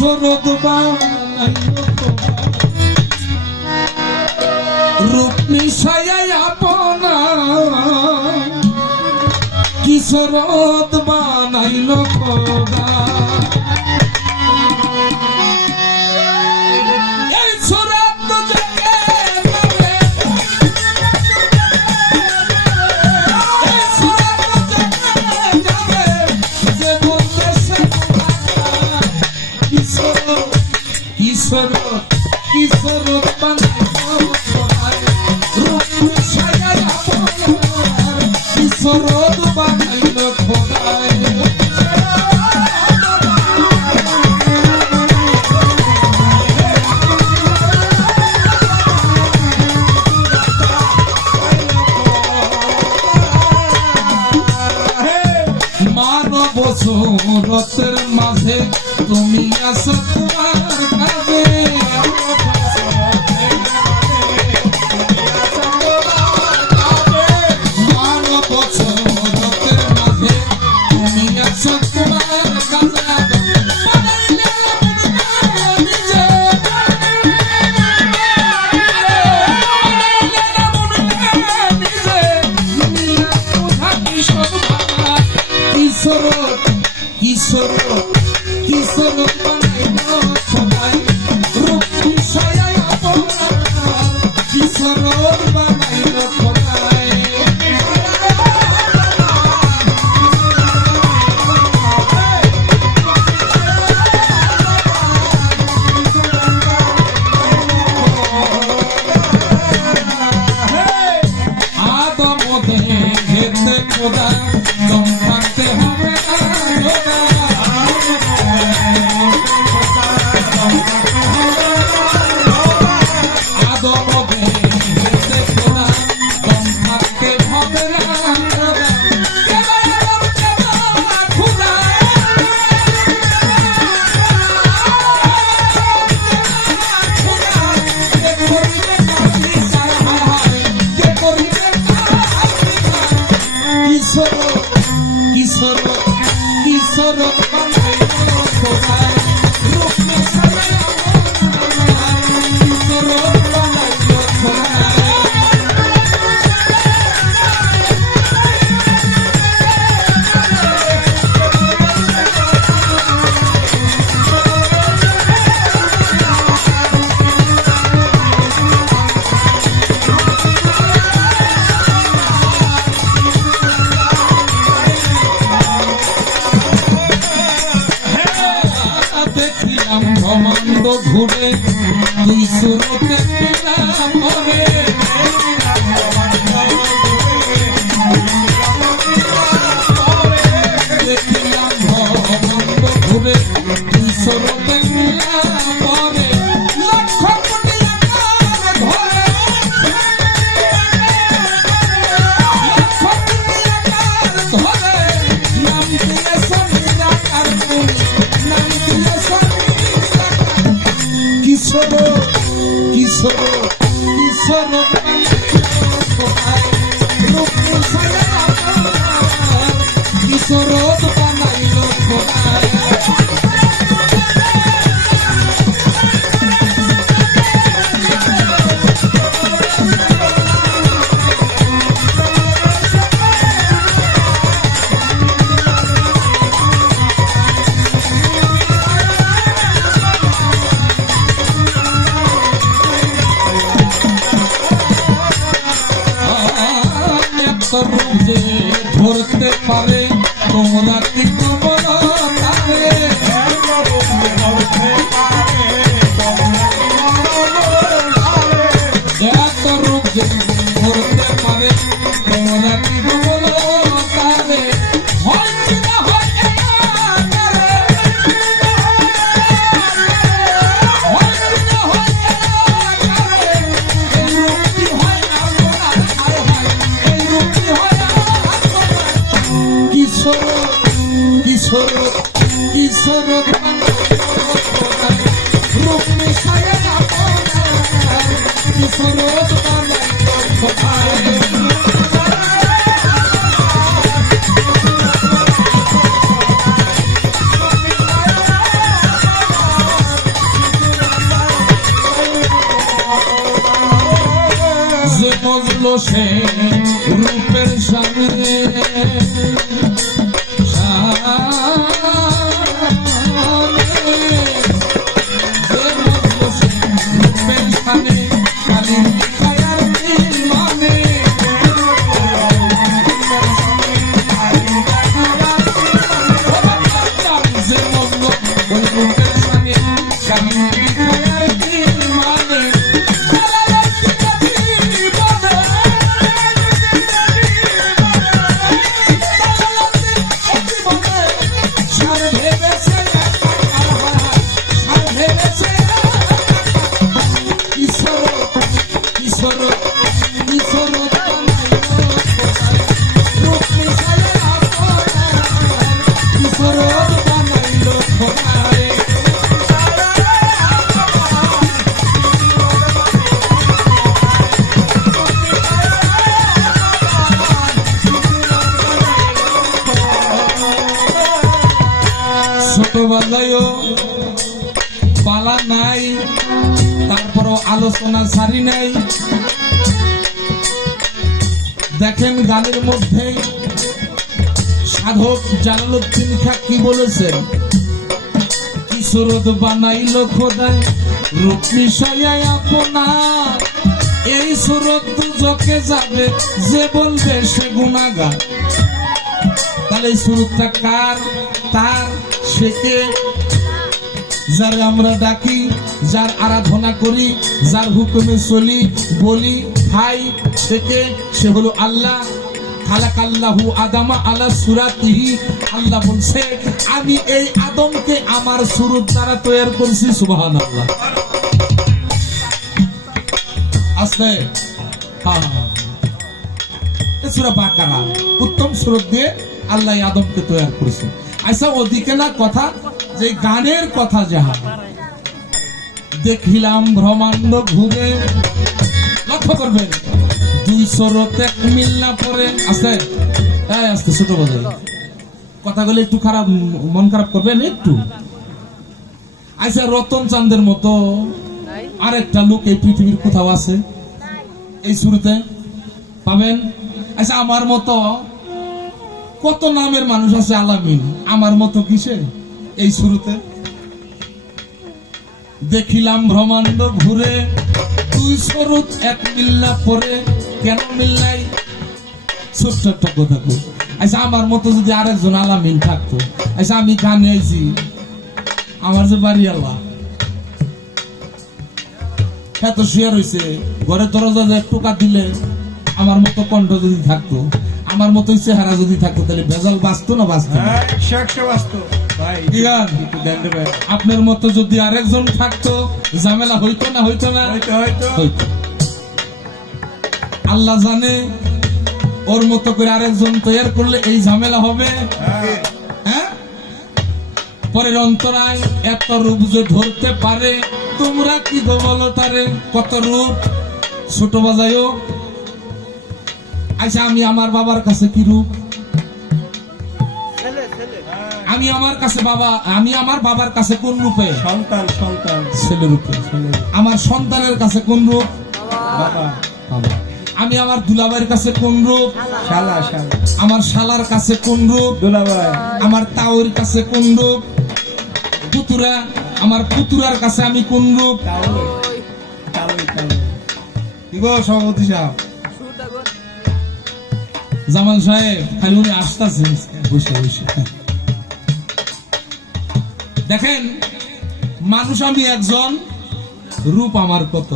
কিশোরত বানাইলো রূপ মিশাইয়া আপনা কিশোরত বানাইলো খোদা কিশোরত বানাইলো খোদায় মানব সুরতের মাঝে তুমি আসো তোমার কাজে কিশোরত বানাইলো খোদায় রূপ মিশাইয়া আপনা কিশোরত বানাইলো খোদায় আদম হেতে খোদা দম থাকতে হবে কিশোরত বানাইলো খোদায় রূপ মিশাইয়া আপনা কিশোরত বানাইলো খোদায় ব্রহ্মাণ্ড ঘুরে তুই সুরতে পরে দেখিলাম ব্রহ্মাণ্ড ঘুরে তুই সুরতে পরে লক্ষ কোটি আকার ধরে লক্ষ কোটি আকার ধরে নাম দিয়ে সনিরাকার নাম দিয়ে কিশোরত রূপ মিশাইয়া আপনা কিশোরত বানাইলো খোদায় যে ধরতে পারে তোমরা কি কবর তারে এত রূপ যে ধরতে পারে তোমরা কি কবর তারে হয় কি না হয় কিশোরত রূপ মিশাইয়া আপনা কিশোরত বানাইলো খোদায় সে রূপের সামনে ছোটবেলায়ও পালা নাই, তারপরও আলোচনা সারি নাই। দেখেন গানের মধ্যে সাধক জালালউদ্দিন খাঁ কি বলেছেন, কি সুরত বানাইল খোদায় রূপ মিশাইয়া আপনার, এই সুরত দুজকে যাবে যে বলবে সে গুনাহগার। তাহলে এই সুরতটা কার? তার। সে কে? যার আমরা ডাকি, যার আরাধনা করি, যার হুকুমে চলি, বলি, খাই, সে কে? সে হলো আল্লাহ। খালাকাল্লাহু আদামা আলা সুরাতিহি। আল্লাহ বলছে আমি এই আদমকে আমার সুরত দ্বারা তৈরি করছি। সুবহানাল্লাহ। আছে সূরা বাকারা উত্তম সুরত দিয়ে আল্লাহ আদমকে তৈরি করেছে। আচ্ছা, ওদিকে না কথা, যে গানের কথা যাহা দেখিলাম ব্রহ্মাণ্ড ঘুরে, লক্ষ্য করবেন 200 এক মিল না পরে আছে। আস্তে ছোট বাজাই কথাগুলো একটু খারাপ, মন খারাপ করবেন একটু। আচ্ছা, রতন চাঁদের মতো আরেকটা লোক এই পৃথিবীর কোথাও আছে এই শুরুতে পাবেন? আচ্ছা, আমার মতো কত নামের মানুষ আছে আলামিন, আমার মতো কিসে এই শুরুতে? দেখিলাম ব্রহ্মাণ্ড ঘুরে 200 এক মিল্লা পরে, কেন মিল্লাই? ছোট্ট একটা কথা কই। আচ্ছা, আমার মতো যদি আরেকজন আলামিন থাকতো, আচ্ছা আমি গানে আইছি, আমার যে বাড়ি আল্লাহ এত শুয়ে রয়েছে, ঘরের দরজা যে টোকা দিলে আমার মতো কণ্ঠ যদি থাকতো, আমার মতো চেহারা যদি থাকতো, তাহলে ভেজাল বাঁচতো না বাঁচতো? আপনার মতো যদি আরেকজন থাকতো, ঝামেলা হইতো না হইতো না? হইতো। আল্লাহ জানে ওর মতো করে আরেকজন তৈরি করলে এই ঝামেলা হবে। হ্যাঁ, পরের অন্তরায় এত রূপ যে ধরতে পারে, তোমরা কি গো বলো তারে? কত রূপ ছোট বাজায়ও। আচ্ছা, আমি আমার বাবার কাছে কি রূপ? আমি আমার কাছে বাবা, আমি আমার বাবার কাছে কোন রূপে? সন্তান, সন্তান, ছেলে রূপে। আমার সন্তানের কাছে কোন রূপ? বাবা। আমি আমার দুলাভাইয়ের কাছে কোন রূপ? শালা। আমার শালার কাছে কোন রূপ? দুলাভাই। আমার তাওর কাছে কোন রূপ? পুতুরা। আমার পুতুরার কাছে আমি কোন রূপ? কি গো সভাপতি সাহেব, জামান সাহেব, খালি উনি আসতেছেন বসে বসে। দেখেন, মানুষ আমি একজন, রূপ আমার কত।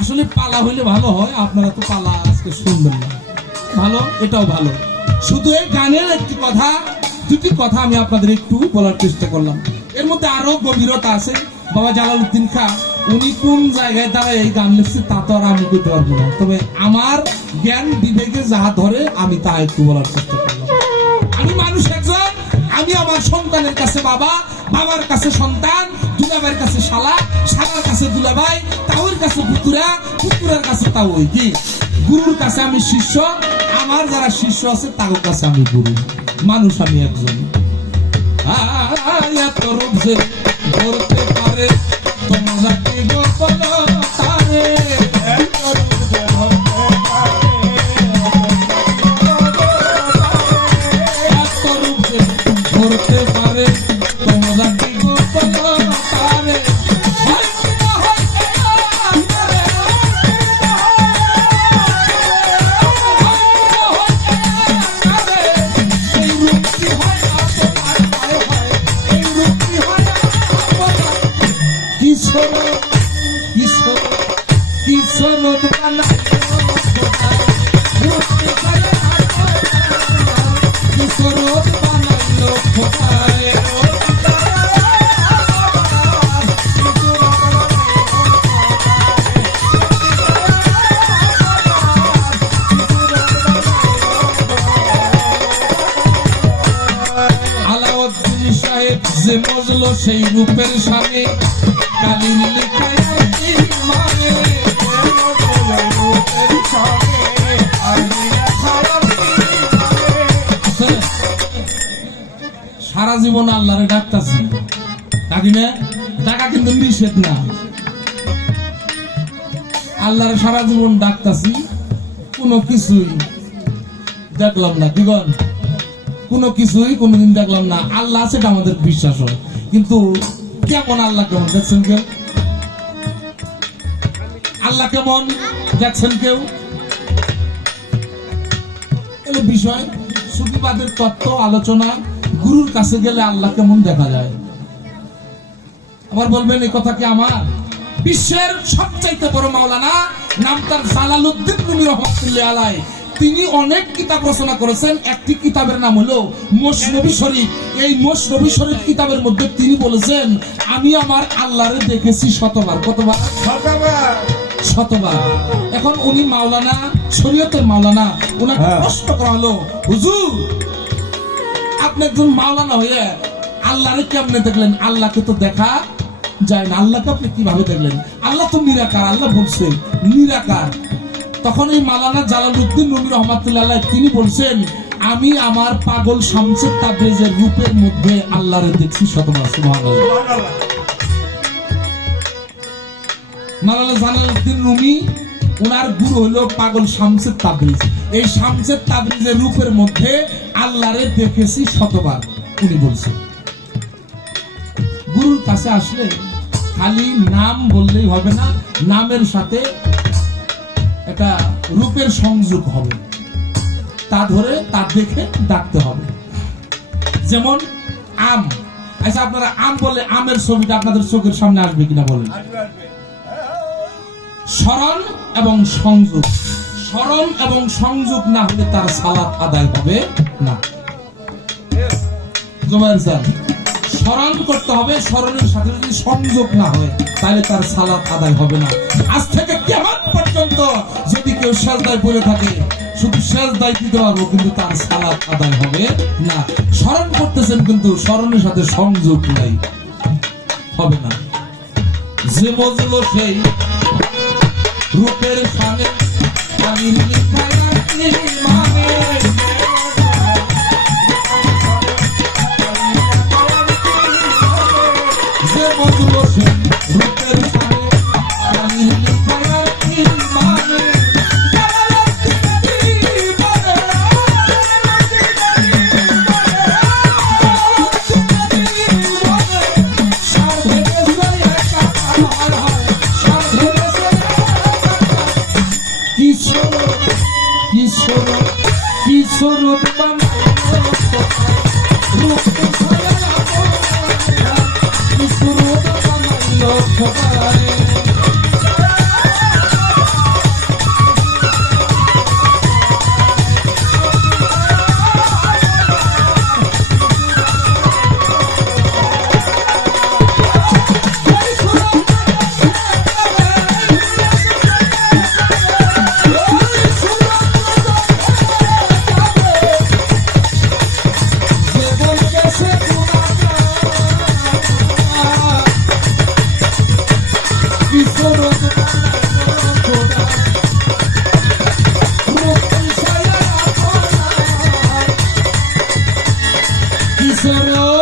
আসলে পালা হইলে ভালো হয়, আপনারা তো পালা আজকে শুনবেন না, ভালো, এটাও ভালো। শুধু এই গানের একটি কথা, দুটি কথা আমি আপনাদের একটু বলার চেষ্টা করলাম। এর মধ্যে আরো গভীরতা আছে। বাবা জালালউদ্দিন খাঁ উনি কোন জায়গায় দাঁড়ায় এই গান লিখছে তা তো আর আমি বলতে পারবো না, তবে আমার জ্ঞান বিবেকে যাহা ধরে আমি তা একটু বলার চেষ্টা করলাম। আমি মানুষ একজন, আমি আমার সন্তানের কাছে বাবা, বাবার কাছে সন্তান, দুলাভাইয়ের কাছে শালা, শালার কাছে দুলাভাই, তাওর কাছে পুতুরা, পুতুরার কাছে তাওই, কি গুরুর কাছে আমি শিষ্য, আমার যারা শিষ্য আছে তাদের কাছে আমি গুরু। মানুষ আমি একজন। এত রূপ যে ধরতে পারে, তোমরা কি গো বলো তারে? যে মজলো সেই রূপের সামনে কালির লেখায় আর কি মানে সারা জীবন আল্লাহরে ডাকতাছি, ডাকি না? ডাকা কিন্তু নিষেধ না। আল্লাহরে সারা জীবন ডাকতাছি, কোনো কিছুই দেখলাম না। দিগন কোনো কিছুই কোনোদিন দেখলাম না। আল্লাহ আছে এটা আমাদের বিশ্বাস হয়, কিন্তু কেমন আল্লাহ কেমন দেখছেন কেউ? আল্লাহ কেমন দেখছেন কেউ? এগুলো বিষয় সুফিবাদের তত্ত্ব আলোচনা। গুরুর কাছে গেলে আল্লাহ কেমন দেখা যায়। আবার বলবেন এই কথা কি আমার? বিশ্বের সবচাইতে বড় মাওলানা, নাম তার জালালউদ্দিন রুমি রহমাতুল্লাহ আলাইহি। তিনি অনেক কিতাব রচনা করেছেন। একটি কিতাবের নাম হলো মসনবী শরীফ। এই মসনবী শরীফ কিতাবের মধ্যে তিনি বলেছেন, আমি আমার আল্লাহরে দেখেছি শতবার। কতবার? শতবার। এখন উনি মাওলানা, শরীয়তের মাওলানা, উনাকে প্রশ্ন করা হলো, হুজুর আপনি একজন মাওলানা হয়ে আল্লাহরে কেমনে দেখলেন? আল্লাহকে তো দেখা যায় না, আল্লাহকে আপনি কিভাবে দেখলেন? আল্লাহ তো নিরাকার, আল্লাহ বলছে নিরাকার। তখন এই মাওলানা জালালউদ্দিন রুমি রহমাতুল্লাহ আলাইহি তিনি বলছেন, আমি আমার পাগল শামসুত তাবরিজের রূপের মধ্যে আল্লাহরে দেখছি শতবার। সুবহানাল্লাহ। মাওলানা জালালউদ্দিন রুমি, উনার গুরু হলো পাগল শামসুত তাবরিজ। এই শামসুত তাবরিজের রূপের মধ্যে আল্লাহরে দেখেছি শতবার, উনি বলছেন। গুরুর কাছে আসলে খালি নাম বললেই হবে না, নামের সাথে একটা রূপের সংযোগ হবে, তা ধরে তা দেখে ডাকতে হবে। যেমন আম। আচ্ছা, আপনারা আম বলে আমের ছবিটা আপনাদের চোখের সামনে আসবে কিনা বলেন? স্মরণ এবং সংযোগ, স্মরণ এবং সংযোগ না হলে তার সালাত আদায় হবে না। জুমায়ের স্যার, স্মরণ করতে হবে, স্মরণের সাথে যদি সংযোগ না হয় তাহলে তার সালাত আদায় হবে না। আজ থেকে কিয়ামত পর্যন্ত যদি কেউ সেজদায় পড়ে থাকে, শুধু সেজদায় দিতে পারবো, কিন্তু তার সালাত আদায় হবে না। স্মরণ করতেছেন কিন্তু স্মরণের সাথে সংযোগ নাই, হবে না। যে মজলো সেই রূপের সামনে আমি লিখায় রাখি মানে যে মজলো সেই রূপের সামনে আমি লিখায় রাখি মানে কিশোর